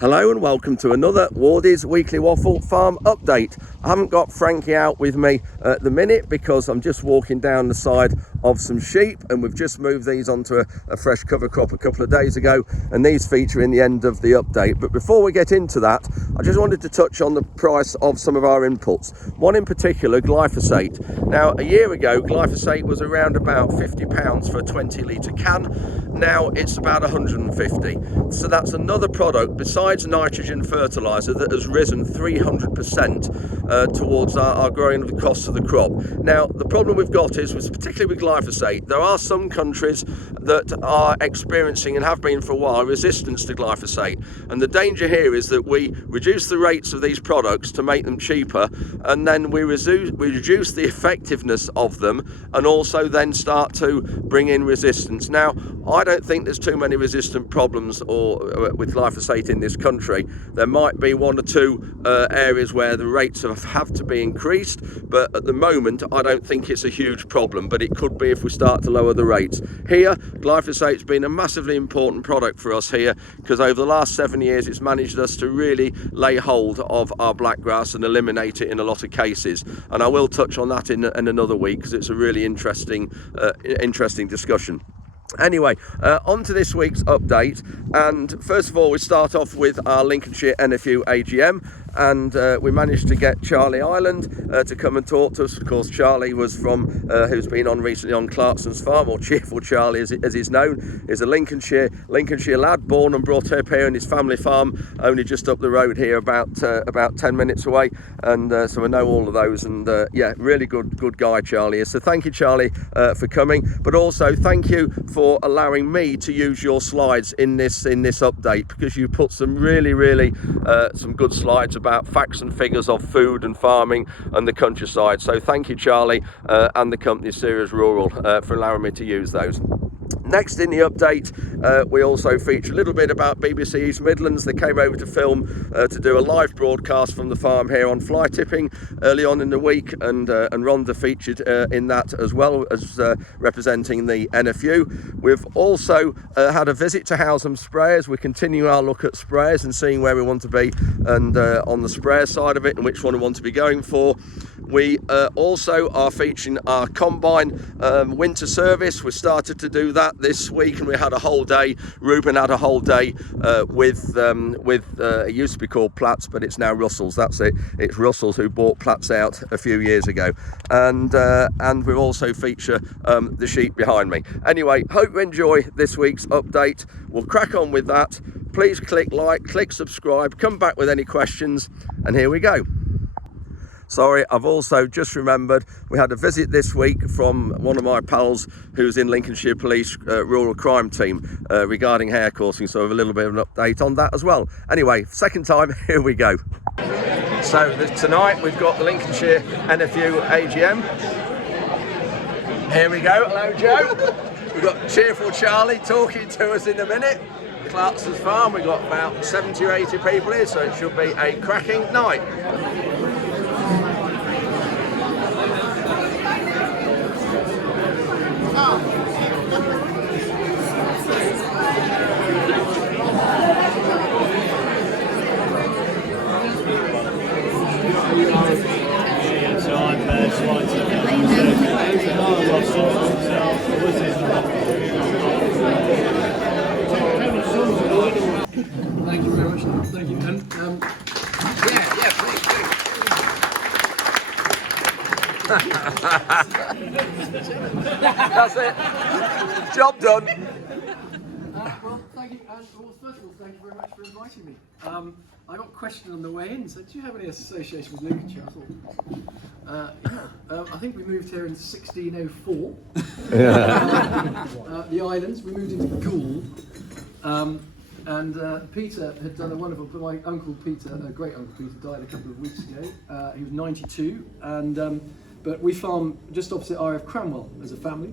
Hello and welcome to another Wardy's Weekly Waffle Farm Update. I haven't got Frankie out with me at the minute because I'm just walking down the side of some sheep, and we've just moved these onto a fresh cover crop a couple of days ago, and these feature in the end of the update. But before we get into that, I just wanted to touch on the price of some of our inputs. One in particular, glyphosate. Now, a year ago, glyphosate was around about £50 for a 20-litre can. Now it's about 150. So that's another product besides nitrogen fertilizer that has risen 300% towards our growing of the cost of the crop. Now, the problem we've got is, particularly with glyphosate, there are some countries that are experiencing, and have been for a while, resistance to glyphosate. And the danger here is that we reduce the rates of these products to make them cheaper, and then we reduce the effectiveness of them, and also then start to bring in resistance. Now, I don't think there's too many resistant problems with glyphosate in this country. There might be one or two areas where the rates have to be increased, but at the moment I don't think it's a huge problem, but it could be if we start to lower the rates. Here, glyphosate's been a massively important product for us here, because over the last 7 years it's managed us to really lay hold of our blackgrass and eliminate it in a lot of cases, and I will touch on that in another week because it's a really interesting discussion. Anyway, on to this week's update, and first of all we start off with our Lincolnshire NFU AGM, and we managed to get Charlie Ireland to come and talk to us. Of course, Charlie was from who's been on recently on Clarksons farm, or Cheerful Charlie as he's known, is a Lincolnshire lad, born and brought up here in his family farm only just up the road here, about 10 minutes away, and so I know all of those, and yeah, really good guy Charlie is. So thank you, Charlie, for coming, but also thank you for allowing me to use your slides in this update, because you put some really some good slides about facts and figures of food and farming and the countryside. So thank you, Charlie, and the company Ceres Rural for allowing me to use those. Next in the update, we also feature a little bit about BBC East Midlands. They came over to film to do a live broadcast from the farm here on fly tipping early on in the week, and Rhonda featured in that as well as representing the NFU. We've also had a visit to Househam Sprayers. We're continuing our look at sprayers and seeing where we want to be, and on the sprayer side of it, and which one we want to be going for. We also are featuring our combine winter service. We started to do that this week, and we had a whole day. Ruben had a whole day with it used to be called Platts, but it's now Russells. That's it. It's Russells who bought Platts out a few years ago, and we also feature the sheep behind me. Anyway, hope you enjoy this week's update. We'll crack on with that. Please click like, click subscribe, come back with any questions, and here we go. Sorry, I've also just remembered we had a visit this week from one of my pals who's in Lincolnshire Police Rural Crime Team regarding hair coursing, so I have a little bit of an update on that as well. Anyway, second time, here we go. So tonight we've got the Lincolnshire NFU AGM. Here we go. Hello, Joe. We've got Cheerful Charlie talking to us in a minute. Clarksons farm, we've got about 70 or 80 people here, so it should be a cracking night. Thank you very much. Thank you. And That's it. Job done. well, thank you. And well, first of all, thank you very much for inviting me. I got a question on the way in. So, do you have any association with Lincolnshire? I think we moved here in 1604. The islands. We moved into Goole. And Peter had done a wonderful. My uncle Peter, great uncle Peter, died a couple of weeks ago. He was 92, and but we farm just opposite RF Cranwell as a family.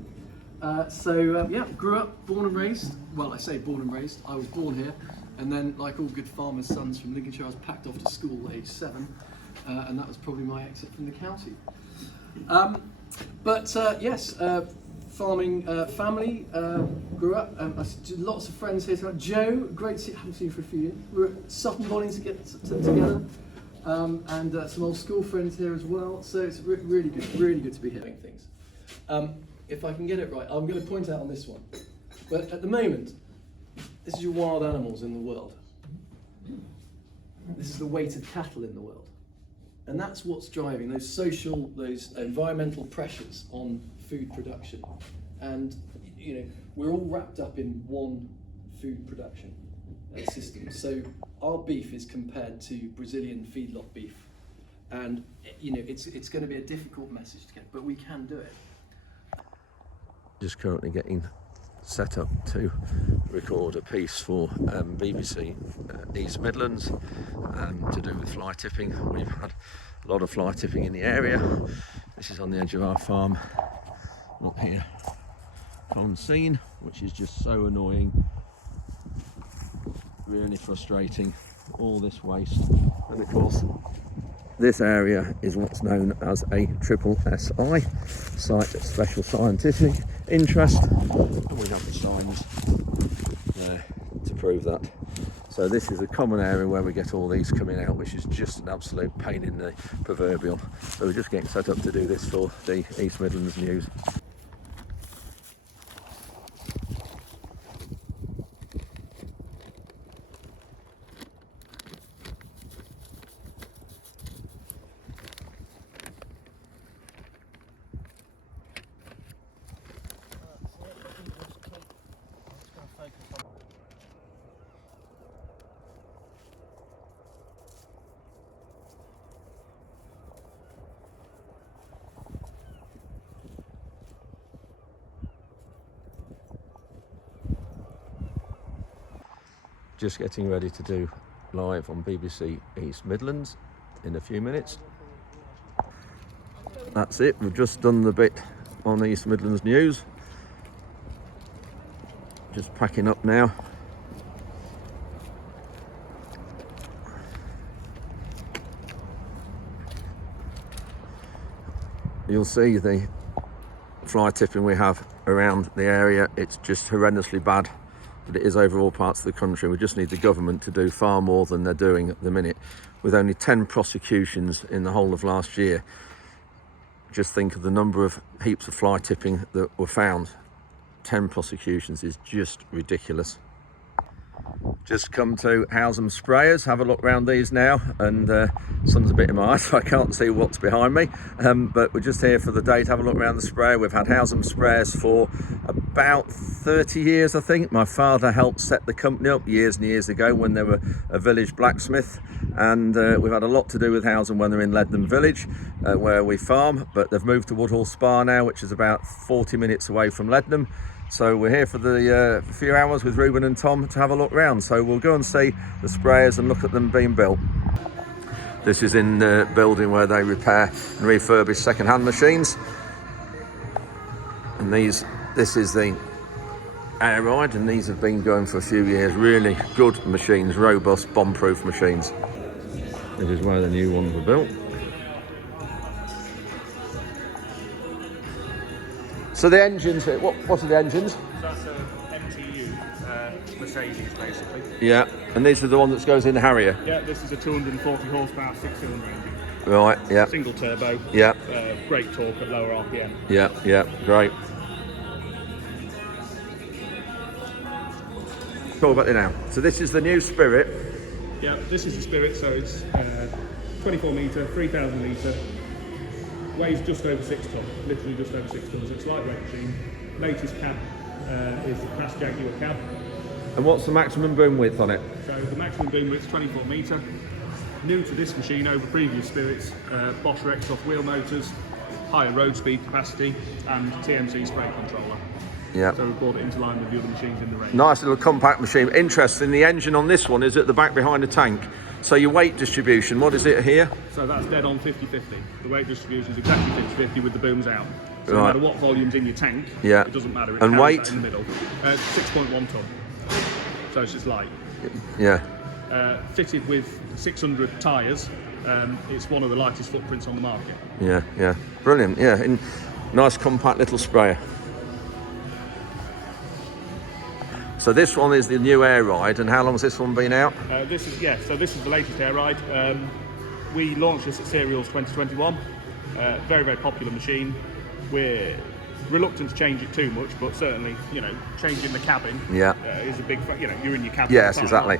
Yeah, grew up, born and raised. Well, I say born and raised. I was born here, and then, like all good farmers' sons from Lincolnshire, I was packed off to school at age 7, and that was probably my exit from the county. Yes. farming family. Grew up. Lots of friends here tonight. Joe, great to see. Haven't seen you for a few years. We're at Sutton Bonning to get together, and some old school friends here as well. So it's really good to be here doing things. If I can get it right, I'm going to point out on this one. But at the moment, this is your wild animals in the world. This is the weight of cattle in the world. And that's what's driving those social, those environmental pressures on food production. And, you know, we're all wrapped up in one food production system. So our beef is compared to Brazilian feedlot beef. And, you know, it's going to be a difficult message to get, but we can do it. Just currently getting set up to record a piece for BBC East Midlands to do with fly tipping. We've had a lot of fly tipping in the area. This is on the edge of our farm up here on scene, which is just so annoying, really frustrating, all this waste. And of course this area is what's known as a triple SI, Site of Special Scientific Interest, and we have the signs there to prove that. So this is a common area where we get all these coming out, which is just an absolute pain in the proverbial. So we're just getting set up to do this for the East Midlands News. Just getting ready to do live on BBC East Midlands in a few minutes. That's it, we've just done the bit on East Midlands News. Just packing up now. You'll see the fly tipping we have around the area. It's just horrendously bad. But it is over all parts of the country. We just need the government to do far more than they're doing at the minute. With only 10 prosecutions in the whole of last year, just think of the number of heaps of fly tipping that were found. 10 prosecutions is just ridiculous. Just come to Househam Sprayers, have a look around these now, and sun's a bit in my eyes, so I can't see what's behind me, but we're just here for the day to have a look around the sprayer. We've had Househam Sprayers for about 30 years, I think. My father helped set the company up years and years ago when they were a village blacksmith, and we've had a lot to do with Househam when they're in Leadham village, where we farm, but they've moved to Woodhall Spa now, which is about 40 minutes away from Leadham. So we're here for the few hours with Ruben and Tom to have a look round. So we'll go and see the sprayers and look at them being built. This is in the building where they repair and refurbish second-hand machines. And this is the air ride, and these have been going for a few years. Really good machines, robust, bomb-proof machines. This is where the new ones were built. So the engines, what are the engines? So that's a MTU, Mercedes basically. Yeah, and these are the one that goes in the Harrier? Yeah, this is a 240 horsepower 6-cylinder engine. Right, yeah. Single turbo. Yeah. Great torque at lower RPM. Yeah, great. Talk about it now. So this is the new Spirit. Yeah, this is the Spirit, so it's 24 metre, 3,000 litre. Weighs just over 6 tonnes, literally just over 6 tonnes. It's a lightweight machine. Latest cab is the Crash Jaguar cab. And what's the maximum boom width on it? So the maximum boom width is 24 metre. New to this machine over previous Spirits, Bosch Rexroth wheel motors, higher road speed capacity, and TMC spray controller. Yeah. So we brought it into line with the other machines in the range. Nice little compact machine. Interesting, the engine on this one is at the back behind the tank. So your weight distribution, what is it here? So that's dead on 50-50. The weight distribution is exactly 50-50 with the booms out. So no Right. matter what volume's in your tank, Yeah. it doesn't matter. It And carries weight? that in the middle. 6.1 tonne. So it's just light. Yeah. Fitted with 600 tyres, it's one of the lightest footprints on the market. Yeah. Brilliant, yeah. Nice compact little sprayer. So this one is the new air ride, and how long has this one been out? This is the latest air ride. We launched this at Cereals 2021. Very, very popular machine. We're reluctant to change it too much, but certainly, changing the cabin is a big, you're in your cabin. Yes, exactly.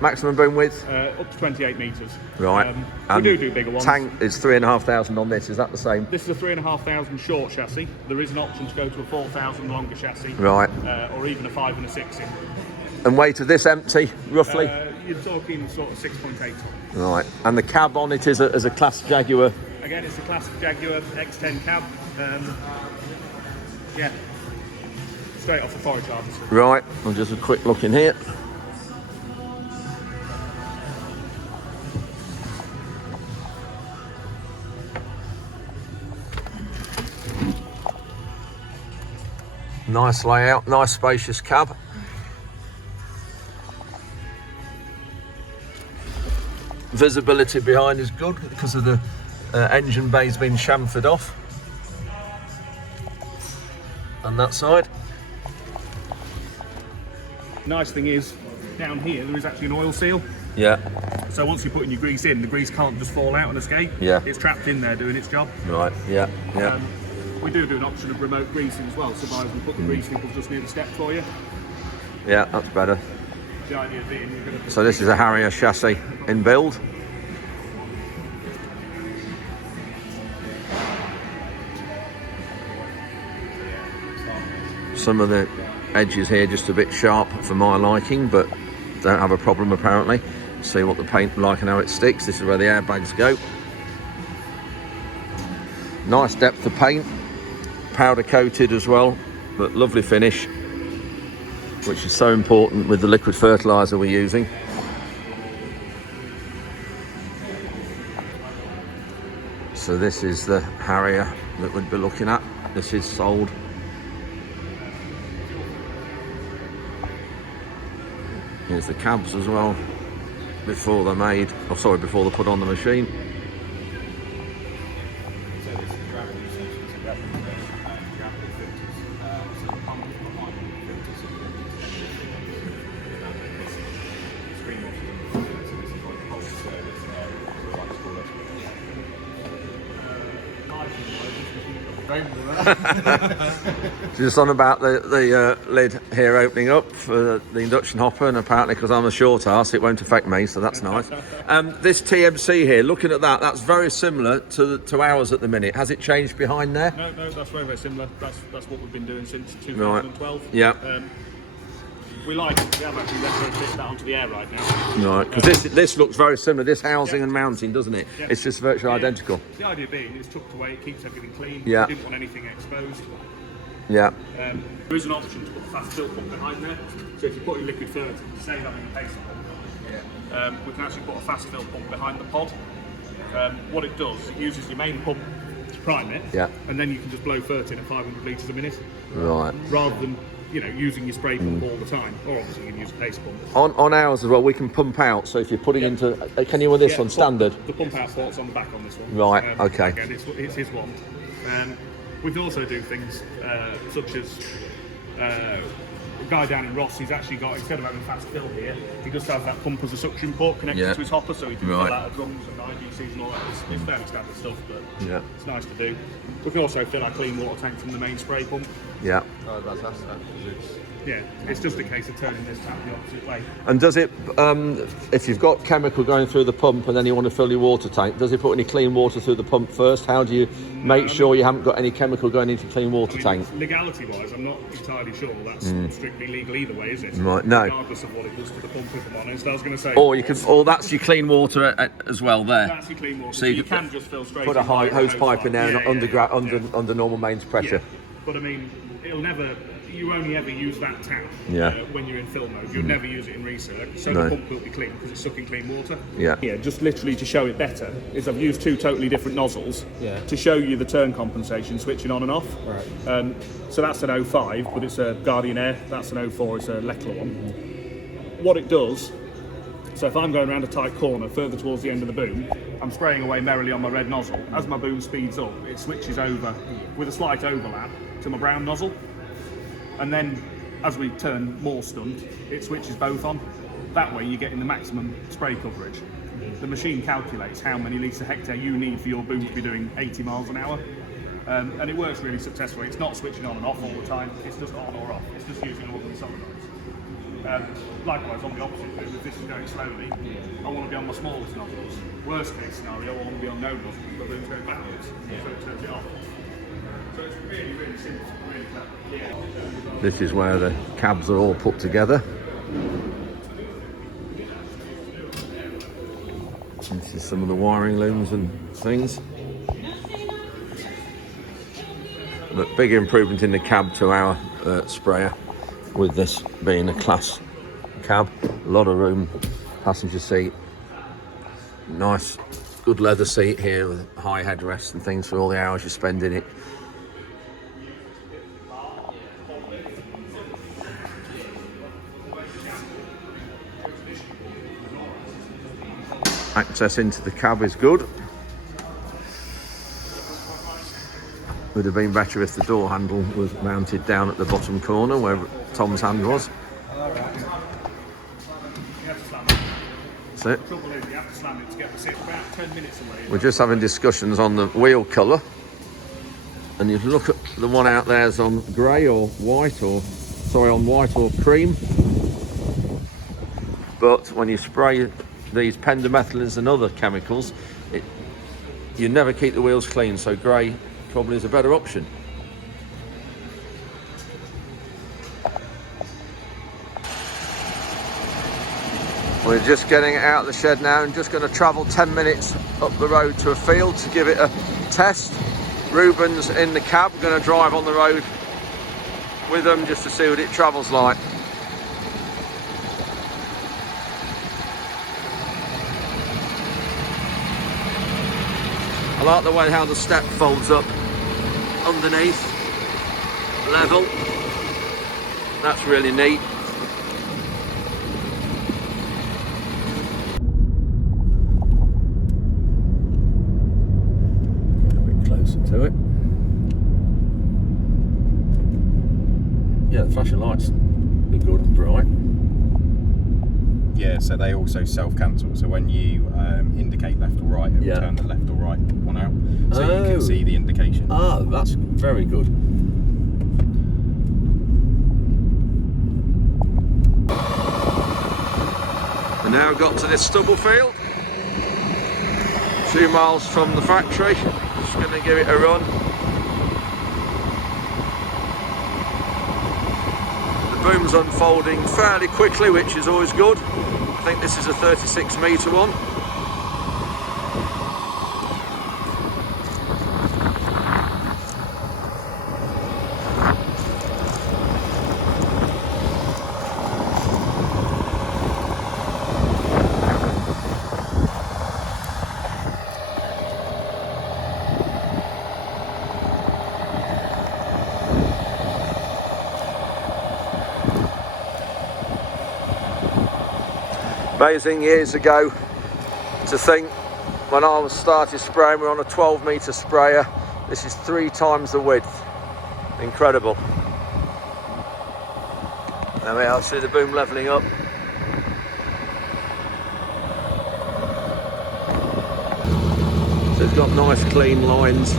Maximum boom width? Up to 28 metres. Right. We do bigger ones. Tank is 3,500 on this, is that the same? This is a 3,500 short chassis. There is an option to go to a 4,000 longer chassis. Right. Or even a 5 and a 6 in. And weight of this empty, roughly? You're talking sort of 6.8 tonne. Right. And the cab on it is a classic Jaguar? Again, it's a classic Jaguar X10 cab. Straight off the forage charges. Right, I'll just a quick look in here. Nice layout, nice spacious cab. Visibility behind is good because of the engine bay's been chamfered off. On that side. Nice thing is, down here there is actually an oil seal. Yeah. So once you're putting your grease in, the grease can't just fall out and escape. Yeah. It's trapped in there doing its job. Right. Yeah. Yeah. We do an option of remote greasing as well, so by we put the grease nipples just near the step for you. Yeah, that's better. The idea being you're going to. So this is a Harrier chassis in build. Some of the edges here just a bit sharp for my liking, but don't have a problem apparently. See what the paint like and how it sticks. This is where the airbags go. Nice depth of paint, powder coated as well, but lovely finish, which is so important with the liquid fertilizer we're using. So this is the Harrier that we'd be looking at. This is sold. Here's the cabs as well, before they're made, before they're put on the machine. Just on about the lid here opening up for the induction hopper, and apparently because I'm a short arse it won't affect me, so that's nice. This TMC here, looking at that, that's very similar to ours at the minute. Has it changed behind there? No, that's very, very similar. That's what we've been doing since 2012. Right. Yeah. We have actually retrofitted that onto the air right now. Right, because this looks very similar, this housing and mounting, doesn't it? Yeah. It's just virtually identical. The idea being it's tucked away, it keeps everything clean. Yeah. We didn't want anything exposed. Yeah. There is an option to put a fast fill pump behind there. So if you put your liquid fertilizer, say having a pacer pump, we can actually put a fast fill pump behind the pod. What it does, it uses your main pump to prime it, and then you can just blow fert in at 500 litres a minute. Right. Rather than using your spray pump all the time, or obviously you can use a pacer pump. On ours as well, we can pump out. So if you're putting into, can you with this one standard? The pump out port's on the back on this one. Right. Okay. Again, it's his one. We can also do things such as a guy down in Ross. He's actually got, instead of having fast fill here, he just has that pump as a suction port connected to his hopper, so he can fill out of drums and IGCs and all that. It's fairly standard stuff, but it's nice to do. We can also fill our clean water tank from the main spray pump. Yeah. Oh, that's that. Yeah, it's just a case of turning this tap the opposite way. And does it, if you've got chemical going through the pump and then you want to fill your water tank, does it put any clean water through the pump first? How do you make sure you haven't got any chemical going into clean water tank? Legality-wise, I'm not entirely sure that's strictly legal either way, is it? Right, no. Regardless of what it does to the pump, if I'm honest. I was going to say... Or that's your clean water as well there. That's your clean water. So you can just fill straight put a hose pipe in there under normal mains pressure. Yeah. But I mean, you only ever use that tap when you're in fill mode. You'll never use it in recirc, so the pump will be clean because it's sucking clean water. Yeah. Just literally to show it better is I've used two totally different nozzles to show you the turn compensation switching on and off. Right. So that's an 05, but it's a Guardian Air. That's an 04, it's a Leckler one. What it does, so if I'm going around a tight corner further towards the end of the boom, I'm spraying away merrily on my red nozzle. As my boom speeds up, it switches over with a slight overlap to my brown nozzle. And then as we turn more stunt, it switches both on. That way you're getting the maximum spray coverage. The machine calculates how many litres a hectare you need for your boom to be doing 80 miles an hour. And it works really successfully. It's not switching on and off all the time, it's just on or off. It's just using all of the solenoids. Likewise, on the opposite boom, if this is going slowly, I want to be on my smallest nozzles. Worst case scenario, I want to be on no nozzles, but boom's going backwards, so it turns it off. So it's really, really simple, really clever. This is where the cabs are all put together. This is some of the wiring looms and things. But big improvement in the cab to our sprayer, with this being a class cab. A lot of room, passenger seat, nice good leather seat here with high headrests and things for all the hours you spend in it. Access into the cab is good. Would have been better if the door handle was mounted down at the bottom corner where Tom's hand was. That's it. We're just having discussions on the wheel colour, and you look at the one out there's on grey or white, or sorry, on white or cream. But when you spray these pendimethalins and other chemicals, you never keep the wheels clean, so grey probably is a better option. We're just getting it out of the shed now and just going to travel 10 minutes up the road to a field to give it a test. Ruben's in the cab, we're going to drive on the road with them just to see what it travels like. I like the way how the step folds up underneath, level. That's really neat. Get a bit closer to it. Yeah, the flashing lights are good and bright. Yeah, so they also self-cancel. So when you indicate left or right, it will turn the left or right one out, so you can see the indication. Ah, that's very good. We now got to this stubble field, 2 miles from the factory. Just going to give it a run. The boom's unfolding fairly quickly, which is always good. I think this is a 36 metre one. Amazing years ago to think when I was started spraying, we were on a 12 metre sprayer. This is 3 times the width. Incredible. There we are, see the boom levelling up. So it's got nice clean lines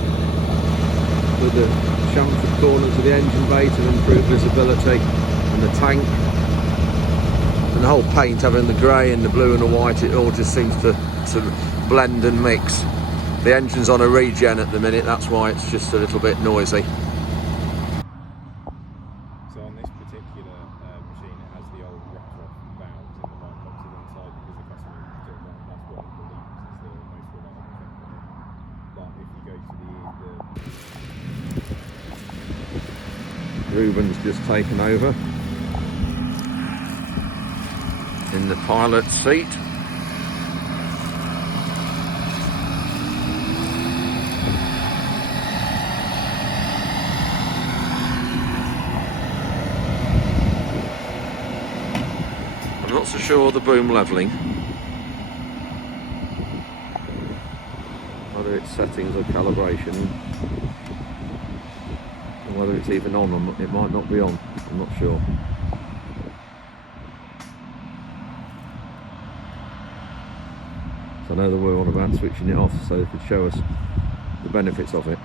with the chamfered corners of the engine bay to improve visibility, and the tank. And the whole paint, having the grey and the blue and the white, it all just seems to blend and mix. The engine's on a regen at the minute, that's why it's just a little bit noisy. So on this particular machine, it has the old retro valves in the white boxes inside because the customer, that's what he believes is the most reliable thing. But if you go to the Ruben's just taken over in the pilot seat. I'm not so sure of the boom levelling, whether it's settings or calibration, and whether it's even on or it might not be on, I'm not sure. I know they were on about switching it off so they could show us the benefits of it.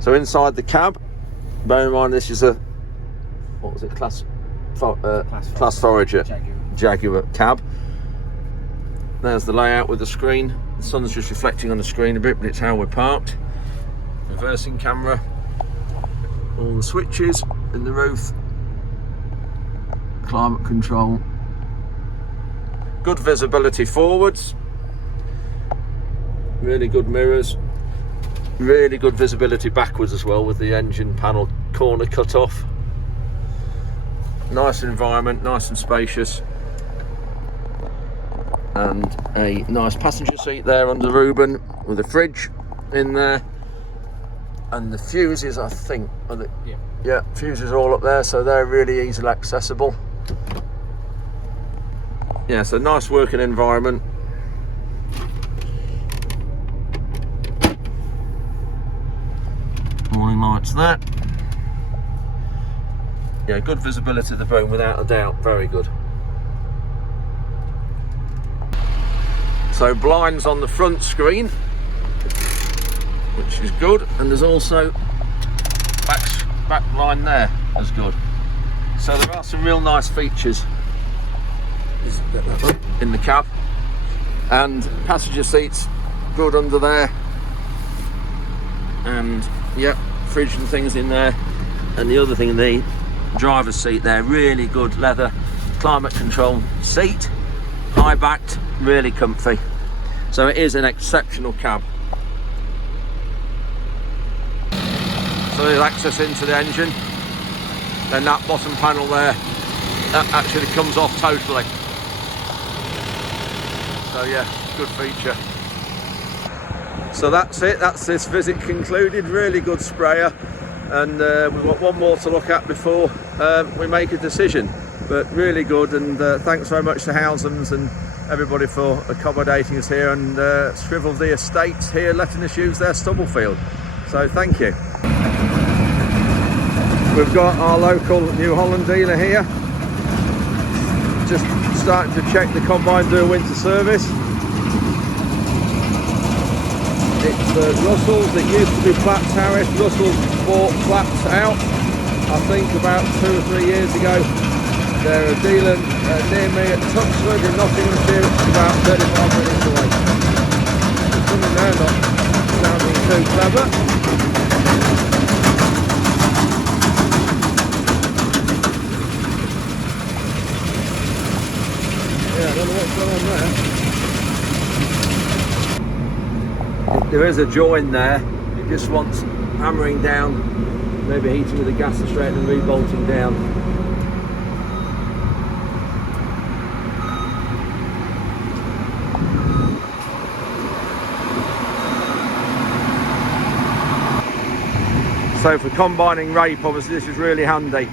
So inside the cab, bear in mind this is a, what was it, class Forager Jaguar cab. There's the layout with the screen. The sun's just reflecting on the screen a bit, but it's how we're parked. Reversing camera, all the switches in the roof, climate control, good visibility forwards, really good mirrors. Really good visibility backwards as well with the engine panel corner cut off. Nice environment, nice and spacious. And a nice passenger seat there under Reuben with a fridge in there. And the fuses, I think, yeah, fuses are all up there, so they're really easily accessible. Yeah, so nice working environment. Morning lights there. Yeah, good visibility of the boom without a doubt, very good. So blinds on the front screen, which is good, and there's also back blind there, that's good. So there are some real nice features in the cab, and passenger seats good under there, and yep, fridge and things in there. And the other thing, the driver's seat there, really good leather climate control seat, high backed, really comfy. So it is an exceptional cab. So there's access into the engine, then that bottom panel there, that actually comes off totally. So yeah, good feature. So that's it, that's this visit concluded. Really good sprayer, and we've got one more to look at before we make a decision, but really good. And thanks very much to Househam's and everybody for accommodating us here, and Shrivel the Estates here letting us use their stubble field, so thank you. We've got our local New Holland dealer here, just starting to check the combine, do a winter service. It's Russell's. It used to be Platt Harris. Russell's bought Platt's out, I think, about 2 or 3 years ago. They're a dealer near me at Tuxford in Nottinghamshire, about 35 minutes away. There's something there not sounding too clever. Yeah, I don't know what's going on there. There is a join there, it just wants hammering down, maybe heating with a gas straight and rebolting down. So for combining rape, obviously this is really handy.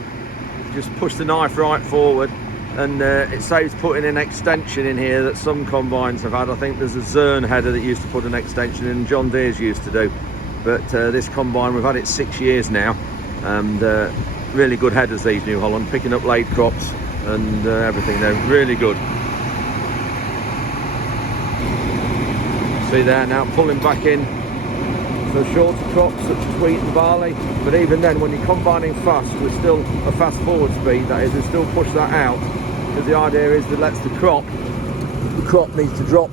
Just push the knife right forward, and it saves putting an extension in here that some combines have had. I think there's a Zern header that used to put an extension in, John Deere's used to do, but this combine, we've had it 6 years now, and really good headers, these New Holland, picking up late crops and everything. They're really good. See there now, pulling back in for shorter crops such as wheat and barley, but even then, when you're combining fast with still a fast forward speed, that is, we still push that out, because the idea is that lets the crop needs to drop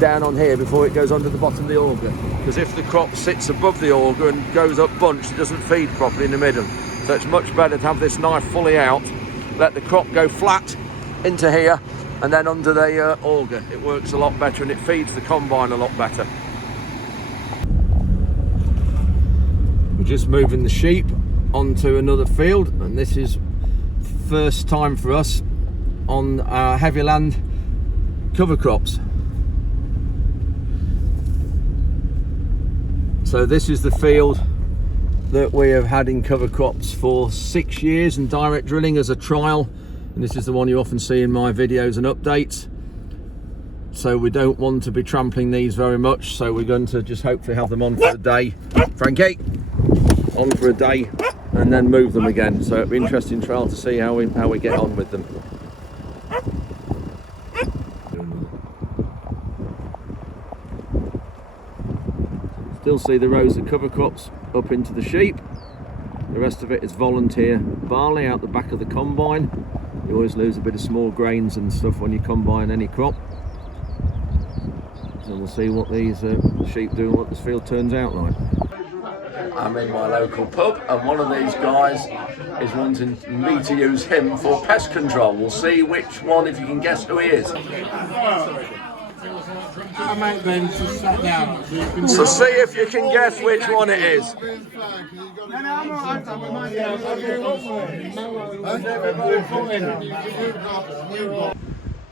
down on here before it goes onto the bottom of the auger, because if the crop sits above the auger and goes up bunched, it doesn't feed properly in the middle. So it's much better to have this knife fully out, let the crop go flat into here, and then under the auger. It works a lot better and it feeds the combine a lot better. We're just moving the sheep onto another field, and this is first time for us on our heavy land cover crops. So this is the field that we have had in cover crops for 6 years and direct drilling as a trial, and this is the one you often see in my videos and updates. So we don't want to be trampling these very much, so we're going to just hopefully have them on for a day. Frankie, on for a day and then move them again. So it'll be an interesting trial to see how we get on with them. Still see the rows of cover crops up into the sheep. The rest of it is volunteer barley out the back of the combine. You always lose a bit of small grains and stuff when you combine any crop. So we'll see what these sheep do and what this field turns out like. I'm in my local pub and one of these guys is wanting me to use him for pest control. We'll see which one, if you can guess who he is. So see if you can guess which one it is.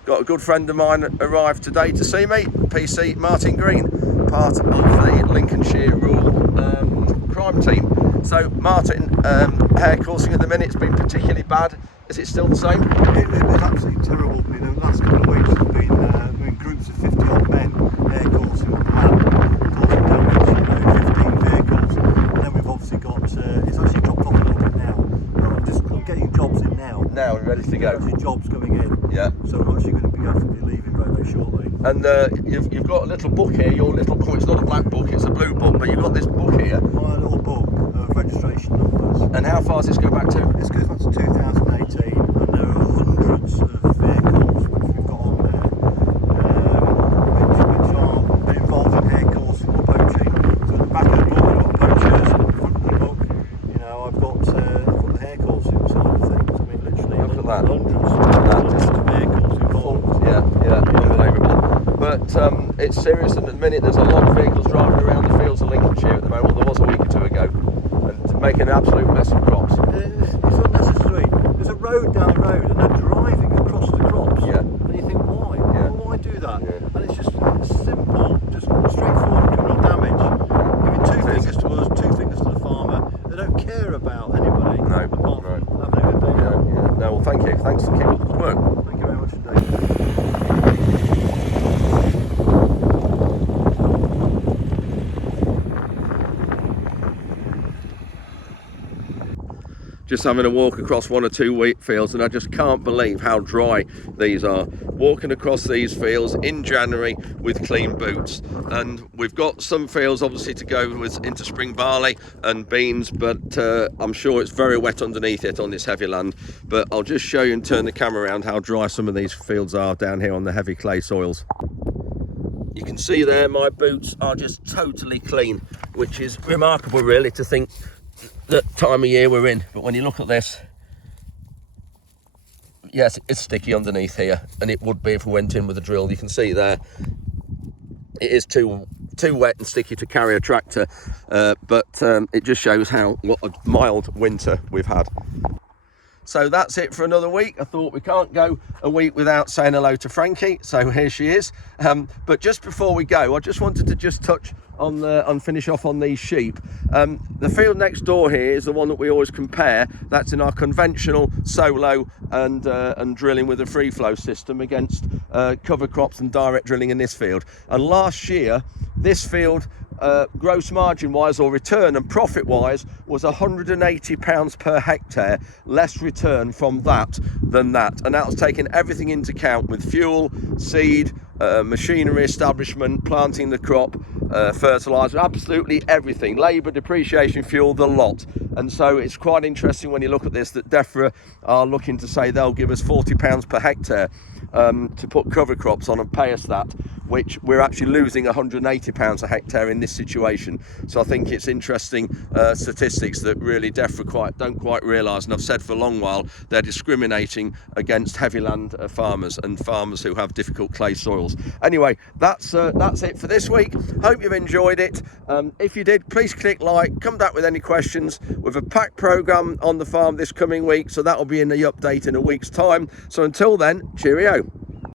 Got a good friend of mine arrived today to see me, PC Martin Green, part of the Lincolnshire rural crime team. So Martin, hair coursing at the minute's been particularly bad. Is it still the same? It was absolutely terrible. You know, the last couple of weeks have been groups of 50 odd men hair coursing and causing damage, 15 vehicles. And then we've obviously got, it's actually dropped off a little bit now. I'm getting jobs in now. Now we're ready to go. Actually jobs coming in. Yeah. So I'm actually going to be leaving very, very shortly. And you've got a little book here, your little book. It's not a black book, it's a blue book, but you've got this book here. My little book of registration numbers. And how far does this go back to? This goes back to 2018, and there are hundreds of vehicles which we've got on there, which are been involved in hair coursing or poaching. So at the back of the book, I've got poachers. At the front of the book, you know, I've got the hair coursing side of things. I mean, literally Look at that. hundreds of vehicles involved. Yeah, unbelievable. But it's serious, and at the minute there's a lot of vehicles driving around the fields of Lincolnshire at the moment. There was a week or two ago, and making an absolute mess of crops. It's unnecessary. There's a road down the road, and they're driving across the crops. Yeah. And you think, why? Yeah. Why do that? Yeah. And it's just simple, just straightforward criminal damage. Giving two fingers to us, two fingers to the farmer. They don't care about anybody. No, apart right. from having a good day. Yeah. No, well, thank you. Thanks for keeping up the good work. Thank you very much indeed. Just having a walk across one or two wheat fields, and I just can't believe how dry these are. Walking across these fields in January with clean boots, and we've got some fields obviously to go with into spring barley and beans, but I'm sure it's very wet underneath it on this heavy land. But I'll just show you and turn the camera around how dry some of these fields are down here on the heavy clay soils. You can see there my boots are just totally clean, which is remarkable really to think that time of year we're in. But when you look at this, yes, it's sticky underneath here, and it would be if we went in with a drill. You can see there it is too wet and sticky to carry a tractor, but it just shows what a mild winter we've had. So that's it for another week. I thought we can't go a week without saying hello to Frankie, so here she is. But just before we go, I just wanted to just touch on finish off on these sheep. The field next door here is the one that we always compare. That's in our conventional solo and drilling with a free flow system against cover crops and direct drilling in this field. And last year, this field, gross margin wise or return and profit wise, was £180 per hectare less return from that than that, and that was taking everything into account with fuel, seed, machinery establishment, planting the crop, fertiliser, absolutely everything, labour, depreciation, fuel, the lot. And so it's quite interesting when you look at this that DEFRA are looking to say they'll give us £40 per hectare to put cover crops on and pay us that, which we're actually losing £180 a hectare in this situation. So I think it's interesting statistics that really don't quite realise, and I've said for a long while, they're discriminating against heavy land farmers and farmers who have difficult clay soils. Anyway, that's it for this week. Hope you've enjoyed it. If you did, please click like, come back with any questions. With a packed programme on the farm this coming week, so that'll be in the update in a week's time. So until then, cheerio.